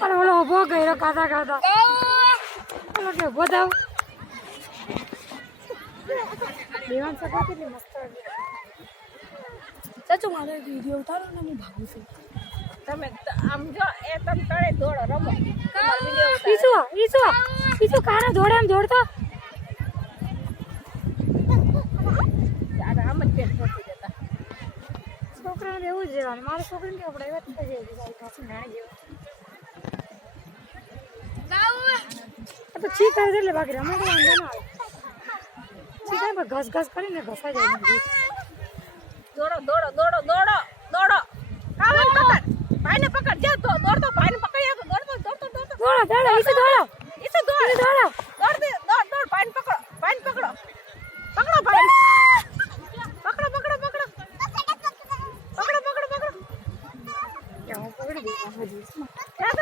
અરે ઓલો ઉભો ગયો ખાતા ખાતા ઓલો કે ઉભો થાવ દેવાન સગા કેટલી મસ્ત ચાચુ મારે વિડીયો ઉતારો ને હું ભાગું છું તમે આમ જો એ તમે તળે દોડો રમો ઈસુ કારા દોડે એમ દોડતો આમ જ પેટ પહોંચી જતા છોકરાને એવું જ રહેવાનું મારા છોકરીને કે આપણે એવા થઈ જાય પાછી નાની જેવું તો ચીતા એટલે બાકી રમે તો વાંધો ના આવે ચીતા પર ઘસ ઘસ કરીને ઘસાઈ જાય દોડો દોડો દોડો દોડો દોડો કાવન પકડ ભાઈને પકડ જા તો દોડતો ભાઈને પકડ્યા તો દોડતો દોડતો દોડતો દોડો ઈસુ દોડ દોડ દે દોડ દોડ ભાઈને પકડો પકડો ભાઈને પકડો પકડો પકડો પકડો પકડી દે